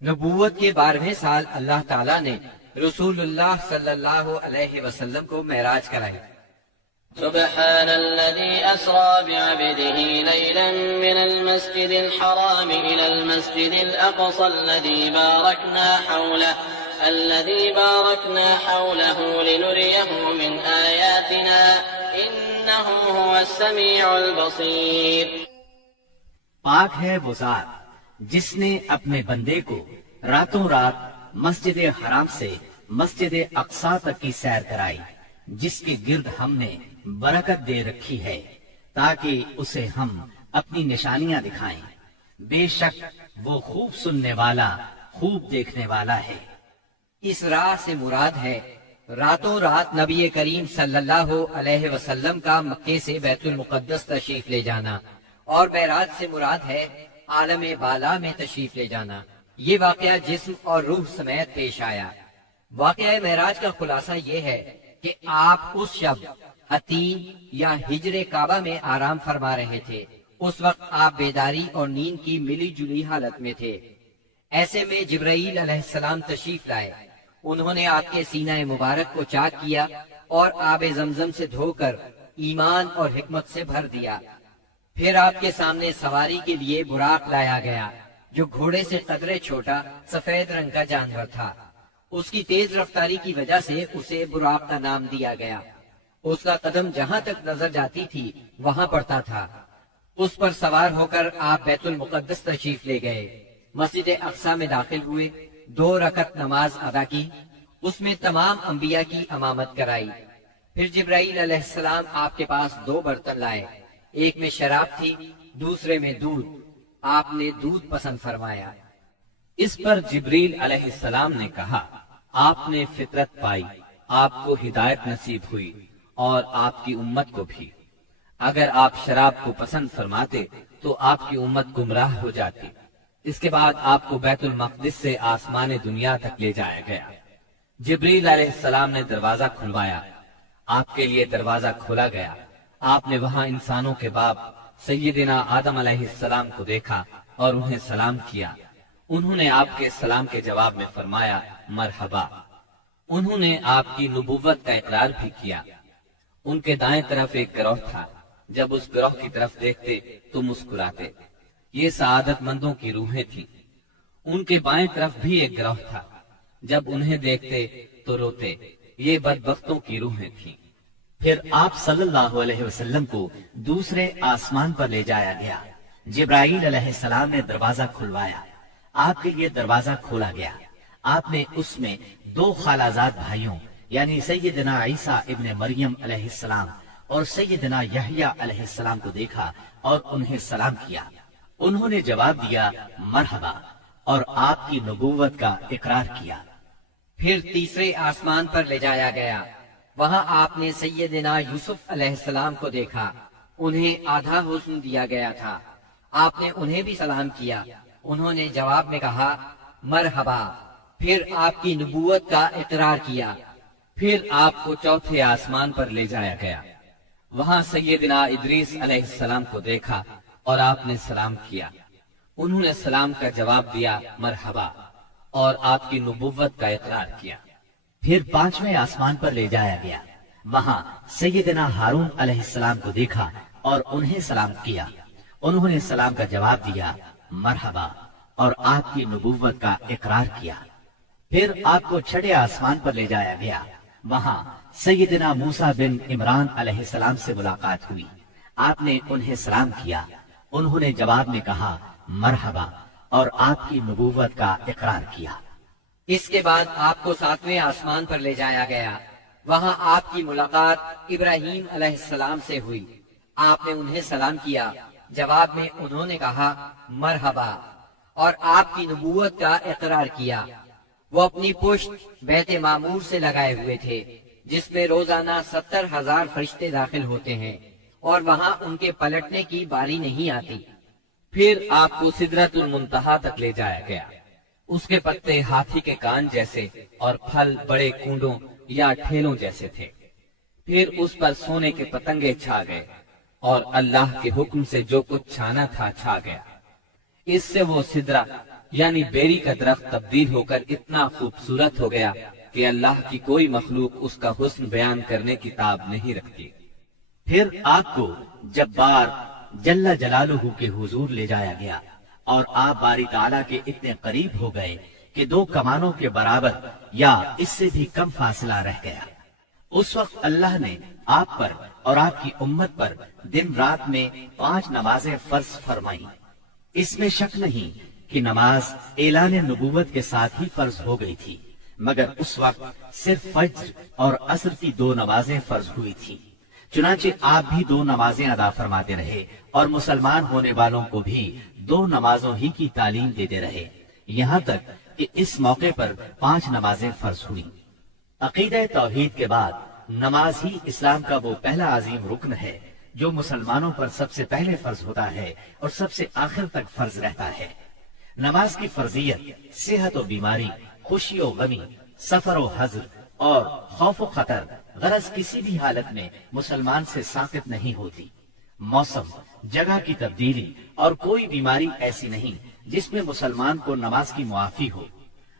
نبوت کے 12ویں سال اللہ تعالیٰ نے رسول اللہ صلی اللہ علیہ وسلم کو معراج کرائی۔ سبحان الذي أسرى بعبده ليلا من المسجد الحرام إلى المسجد الأقصى الذي باركنا حوله لنريه من آياتنا إنه هو السميع البصير۔ پاک ہے وہ ذات جس نے اپنے بندے کو راتوں رات مسجد حرام سے مسجد اقصی تک کی سیر کرائی، جس کے گرد ہم نے برکت دے رکھی ہے تاکہ اسے ہم اپنی نشانیاں دکھائیں۔ بے شک وہ خوب سننے والا خوب دیکھنے والا ہے۔ اس راہ سے مراد ہے راتوں رات نبی کریم صلی اللہ علیہ وسلم کا مکے سے بیت المقدس تشریف لے جانا، اور معراج سے مراد ہے عالم بالا میں تشریف لے جانا۔ یہ واقعہ جسم اور روح سمیت پیش آیا۔ واقعہ معراج کا خلاصہ یہ ہے کہ آپ اس شب عتیق یا ہجر کعبہ میں آرام فرما رہے تھے۔ اس وقت آپ بیداری اور نیند کی ملی جلی حالت میں تھے۔ ایسے میں جبرائیل علیہ السلام تشریف لائے۔ انہوں نے آپ کے سینہ مبارک کو چاک کیا اور آب زمزم سے دھو کر ایمان اور حکمت سے بھر دیا۔ پھر آپ کے سامنے سواری کے لیے براق لایا گیا، جو گھوڑے سے قدرے چھوٹا سفید رنگ کا جانور تھا۔ اس کی تیز رفتاری کی وجہ سے اسے براق کا نام دیا گیا۔ اس کا قدم جہاں تک نظر جاتی تھی وہاں پڑتا تھا۔ اس پر سوار ہو کر آپ بیت المقدس تشریف لے گئے، مسجد اقصی میں داخل ہوئے، 2 رکعت نماز ادا کی، اس میں تمام انبیاء کی امامت کرائی۔ پھر جبرائیل علیہ السلام آپ کے پاس 2 برتن لائے، ایک میں شراب تھی، دوسرے میں دودھ۔ آپ نے دودھ پسند فرمایا۔ اس پر جبریل علیہ السلام نے کہا، آپ نے فطرت پائی، آپ کو ہدایت نصیب ہوئی اور آپ کی امت کو بھی۔ اگر آپ شراب کو پسند فرماتے تو آپ کی امت گمراہ ہو جاتی۔ اس کے بعد آپ کو بیت المقدس سے آسمان دنیا تک لے جایا گیا۔ جبریل علیہ السلام نے دروازہ کھلوایا، آپ کے لیے دروازہ کھولا گیا۔ آپ نے وہاں انسانوں کے باپ سیدنا آدم علیہ السلام کو دیکھا اور انہیں سلام کیا۔ انہوں نے آپ کے سلام کے جواب میں فرمایا مرحبا۔ انہوں نے آپ کی نبوت کا اقرار بھی کیا۔ ان کے دائیں طرف ایک گروہ تھا، جب اس گروہ کی طرف دیکھتے تو مسکراتے۔ یہ سعادت مندوں کی روحیں تھیں۔ ان کے بائیں طرف بھی ایک گروہ تھا، جب انہیں دیکھتے تو روتے۔ یہ بدبختوں کی روحیں تھیں۔ پھر آپ صلی اللہ علیہ وسلم کو دوسرے آسمان پر لے جایا گیا۔ جبرائیل علیہ السلام نے دروازہ کھلوایا، آپ کے لیے دروازہ کھولا گیا۔ آپ نے اس میں 2 خالازاد بھائیوں یعنی سیدنا عیسیٰ ابن مریم علیہ السلام اور سیدنا یحییٰ علیہ السلام کو دیکھا اور انہیں سلام کیا۔ انہوں نے جواب دیا مرحبا اور آپ کی نبوت کا اقرار کیا۔ پھر تیسرے آسمان پر لے جایا گیا۔ وہاں آپ نے سیدنا یوسف علیہ السلام کو دیکھا۔ انہیں آدھا حسن دیا گیا تھا۔ آپ نے انہیں بھی سلام کیا۔ انہوں نے جواب میں کہا مرحبا۔ پھر آپ کی نبوت کا اقرار کیا۔ پھر آپ کو چوتھے آسمان پر لے جایا گیا۔ وہاں سیدنا ادریس علیہ السلام کو دیکھا اور آپ نے سلام کیا۔ انہوں نے سلام کا جواب دیا مرحبا اور آپ کی نبوت کا اقرار کیا۔ پھر 5ویں آسمان پر لے جایا گیا۔ وہاں سیدنا ہارون علیہ السلام کو دیکھا اور انہیں سلام کیا۔ انہوں نے سلام کا جواب دیا مرحبا اور آپ کی نبوت کا اقرار کیا۔ پھر آپ کو 6 آسمان پر لے جایا گیا۔ وہاں سیدنا موسیٰ بن عمران علیہ السلام سے ملاقات ہوئی۔ آپ نے انہیں سلام کیا۔ انہوں نے جواب میں کہا مرحبا اور آپ کی نبوت کا اقرار کیا۔ اس کے بعد آپ کو 7ویں آسمان پر لے جایا گیا۔ وہاں آپ کی ملاقات ابراہیم علیہ السلام سے ہوئی۔ آپ نے انہیں سلام کیا۔ جواب میں انہوں نے کہا مرحبا اور آپ کی نبوت کا اقرار کیا۔ وہ اپنی پشت بیت معمور سے لگائے ہوئے تھے، جس میں روزانہ 70,000 فرشتے داخل ہوتے ہیں، اور وہاں ان کے پلٹنے کی باری نہیں آتی۔ پھر آپ کو سدرۃ المنتہا تک لے جایا گیا۔ اس کے پتے ہاتھی کے کان جیسے اور پھل بڑے کونڈوں یا ٹھیلوں جیسے تھے۔ پھر اس پر سونے کے پتنگے چھا گئے اور اللہ کے حکم سے جو کچھ چھانا تھا چھا گیا۔ اس سے وہ سدرہ یعنی بیری کا درخت تبدیل ہو کر اتنا خوبصورت ہو گیا کہ اللہ کی کوئی مخلوق اس کا حسن بیان کرنے کی تاب نہیں رکھتی۔ پھر آپ کو جبار جل جلالہ کے حضور لے جایا گیا اور آپ باری تعالیٰ کے اتنے قریب ہو گئے کہ 2 کمانوں کے برابر یا اس سے بھی کم فاصلہ رہ گیا۔ اس وقت اللہ نے آپ پر اور آپ کی امت پر دن رات میں 5 نمازیں فرض فرمائیں۔ اس میں شک نہیں کہ نماز اعلان نبوت کے ساتھ ہی فرض ہو گئی تھی، مگر اس وقت صرف فجر اور عصر کی 2 نمازیں فرض ہوئی تھی۔ چنانچہ آپ بھی 2 نمازیں ادا فرماتے رہے اور مسلمان ہونے والوں کو بھی 2 نمازوں ہی کی تعلیم دیتے رہے، یہاں تک کہ اس موقع پر 5 نمازیں فرض ہوئی۔ عقیدہ توحید کے بعد نماز ہی اسلام کا وہ پہلا عظیم رکن ہے جو مسلمانوں پر سب سے پہلے فرض ہوتا ہے اور سب سے آخر تک فرض رہتا ہے۔ نماز کی فرضیت صحت و بیماری، خوشی و غمی، سفر و حضر اور خوف و خطر غرض کسی بھی حالت میں مسلمان سے ساقط نہیں ہوتی۔ موسم، جگہ کی تبدیلی اور کوئی بیماری ایسی نہیں جس میں مسلمان کو نماز کی معافی ہو۔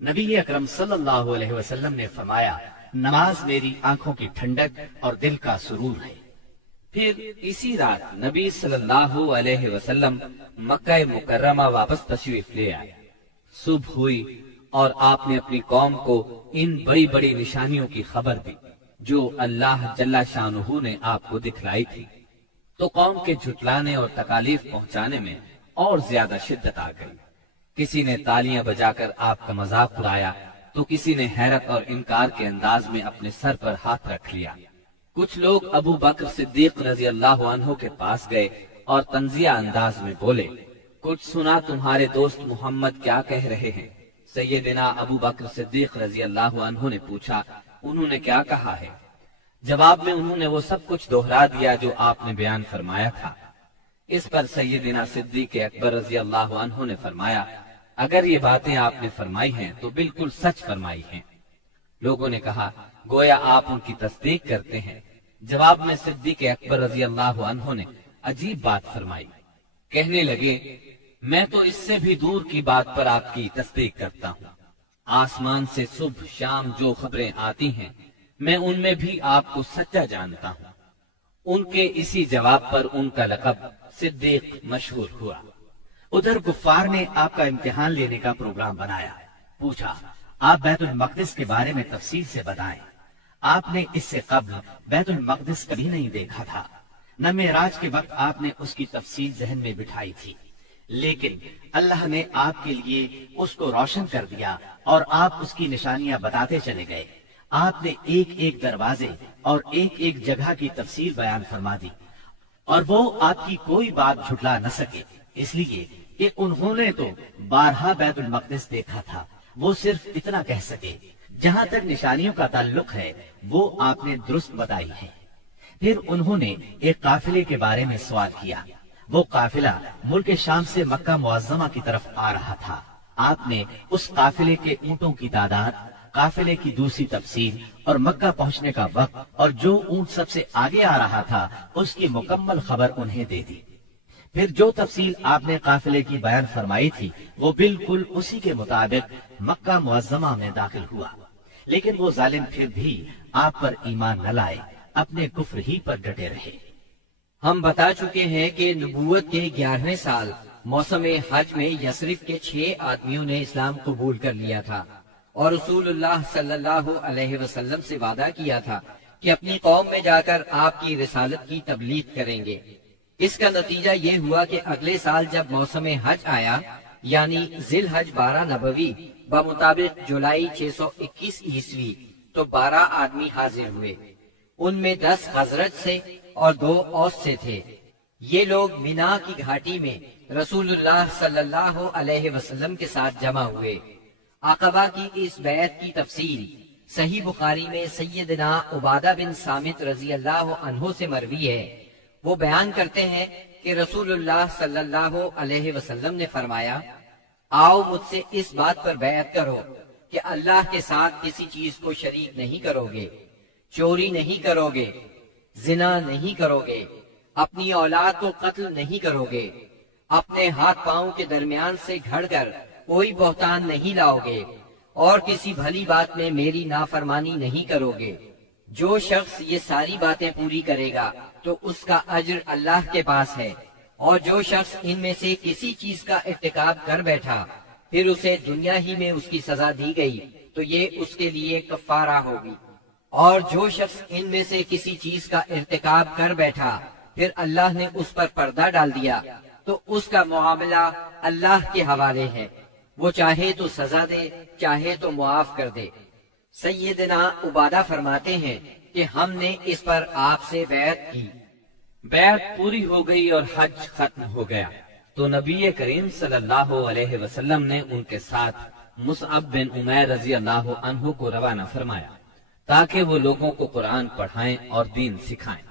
نبی اکرم صلی اللہ علیہ وسلم نے فرمایا، نماز میری آنکھوں کی ٹھنڈک اور دل کا سرور ہے۔ پھر اسی رات نبی صلی اللہ علیہ وسلم مکہ مکرمہ واپس تشریف لے آئے۔ صبح ہوئی اور آپ نے اپنی قوم کو ان بڑی بڑی نشانیوں کی خبر دی جو اللہ جل شانہ نے آپ کو دکھلائی تھی، تو قوم کے جھٹلانے اور تکالیف پہنچانے میں اور زیادہ شدت آ گئی۔ کسی نے تالیاں بجا کر آپ کا مذاق اڑایا تو کسی نے حیرت اور انکار کے انداز میں اپنے سر پر ہاتھ رکھ لیا۔ کچھ لوگ ابو بکر صدیق رضی اللہ عنہ کے پاس گئے اور تنزیہ انداز میں بولے، کچھ سنا تمہارے دوست محمد کیا کہہ رہے ہیں؟ سیدنا ابو بکر صدیق رضی اللہ عنہ نے پوچھا، انہوں نے کیا کہا ہے؟ جواب میں انہوں نے وہ سب کچھ دوہرا دیا جو آپ نے بیان فرمایا تھا۔ اس پر سیدنا صدیق اکبر رضی اللہ عنہ نے فرمایا، اگر یہ باتیں آپ نے فرمائی ہیں تو بالکل سچ فرمائی ہیں۔ لوگوں نے کہا، گویا آپ ان کی تصدیق کرتے ہیں۔ جواب میں صدیق اکبر رضی اللہ عنہ نے عجیب بات فرمائی، کہنے لگے، میں تو اس سے بھی دور کی بات پر آپ کی تصدیق کرتا ہوں۔ آسمان سے صبح شام جو خبریں آتی ہیں میں ان میں بھی آپ کو سچا جانتا ہوں۔ ان کے اسی جواب پر ان کا لقب صدیق مشہور ہوا۔ ادھر کفار نے آپ کا امتحان لینے کا پروگرام بنایا۔ پوچھا، آپ بیت المقدس کے بارے میں تفصیل سے بتائیں۔ آپ نے اس سے قبل بیت المقدس کبھی نہیں دیکھا تھا، نہ معراج کے وقت آپ نے اس کی تفصیل ذہن میں بٹھائی تھی، لیکن اللہ نے آپ کے لیے اس کو روشن کر دیا اور آپ اس کی نشانیاں بتاتے چلے گئے۔ آپ نے ایک ایک دروازے اور ایک ایک جگہ کی تفصیل بیان فرما دی، اور وہ آپ کی کوئی بات جھٹلا نہ سکے، اس لیے کہ انہوں نے تو بارہا بیت المقدس دیکھا تھا۔ وہ صرف اتنا کہہ سکے، جہاں تک نشانیوں کا تعلق ہے وہ آپ نے درست بتائی ہے۔ پھر انہوں نے ایک قافلے کے بارے میں سوال کیا۔ وہ قافلہ ملک شام سے مکہ معظمہ کی طرف آ رہا تھا۔ آپ نے اس قافلے کے اونٹوں کی تعداد، قافلے کی دوسری تفصیل اور مکہ پہنچنے کا وقت اور جو اونٹ سب سے آگے آ رہا تھا اس کی مکمل خبر انہیں دے دی۔ پھر جو تفصیل آپ نے قافلے کی بیان فرمائی تھی وہ بالکل اسی کے مطابق مکہ معظمہ میں داخل ہوا، لیکن وہ ظالم پھر بھی آپ پر ایمان نہ لائے، اپنے کفر ہی پر ڈٹے رہے۔ ہم بتا چکے ہیں کہ نبوت کے 11ویں سال موسم حج میں یثرب کے 6 آدمیوں نے اسلام قبول کر لیا تھا اور رسول اللہ صلی اللہ علیہ وسلم سے وعدہ کیا تھا کہ اپنی قوم میں جا کر آپ کی رسالت کی تبلیغ کریں گے۔ اس کا نتیجہ یہ ہوا کہ اگلے سال جب موسم حج آیا، یعنی ذی الحج 12 نبوی بمطابق جولائی 621 عیسوی، تو 12 آدمی حاضر ہوئے۔ ان میں 10 خزرج سے اور 2 اوس سے تھے۔ یہ لوگ مینا کی گھاٹی میں رسول اللہ صلی اللہ علیہ وسلم کے ساتھ جمع ہوئے۔ عقبہ کی اس بیعت کی تفصیل صحیح بخاری میں سیدنا عبادہ بن صامت رضی اللہ عنہ سے مروی ہے۔ وہ بیان کرتے ہیں کہ رسول اللہ صلی اللہ علیہ وسلم نے فرمایا، آؤ مجھ سے اس بات پر بیعت کرو کہ اللہ کے ساتھ کسی چیز کو شریک نہیں کرو گے، چوری نہیں کرو گے، زنا نہیں کرو گے، اپنی اولاد کو قتل نہیں کرو گے، اپنے ہاتھ پاؤں کے درمیان سے گھڑ کر کوئی بہتان نہیں لاؤ گے اور کسی بھلی بات میں میری نافرمانی نہیں کرو گے۔ جو شخص یہ ساری باتیں پوری کرے گا تو اس کا اجر اللہ کے پاس ہے، اور جو شخص ان میں سے کسی چیز کا ارتکاب کر بیٹھا پھر اسے دنیا ہی میں اس کی سزا دی گئی تو یہ اس کے لیے کفارہ ہوگی، اور جو شخص ان میں سے کسی چیز کا ارتکاب کر بیٹھا پھر اللہ نے اس پر پردہ ڈال دیا تو اس کا معاملہ اللہ کے حوالے ہے، وہ چاہے تو سزا دے چاہے تو معاف کر دے۔ سیدنا عبادہ فرماتے ہیں کہ ہم نے اس پر آپ سے بیعت کی۔ بیعت پوری ہو گئی اور حج ختم ہو گیا تو نبی کریم صلی اللہ علیہ وسلم نے ان کے ساتھ مصعب بن عمیر رضی اللہ عنہ کو روانہ فرمایا تاکہ وہ لوگوں کو قرآن پڑھائیں اور دین سکھائیں۔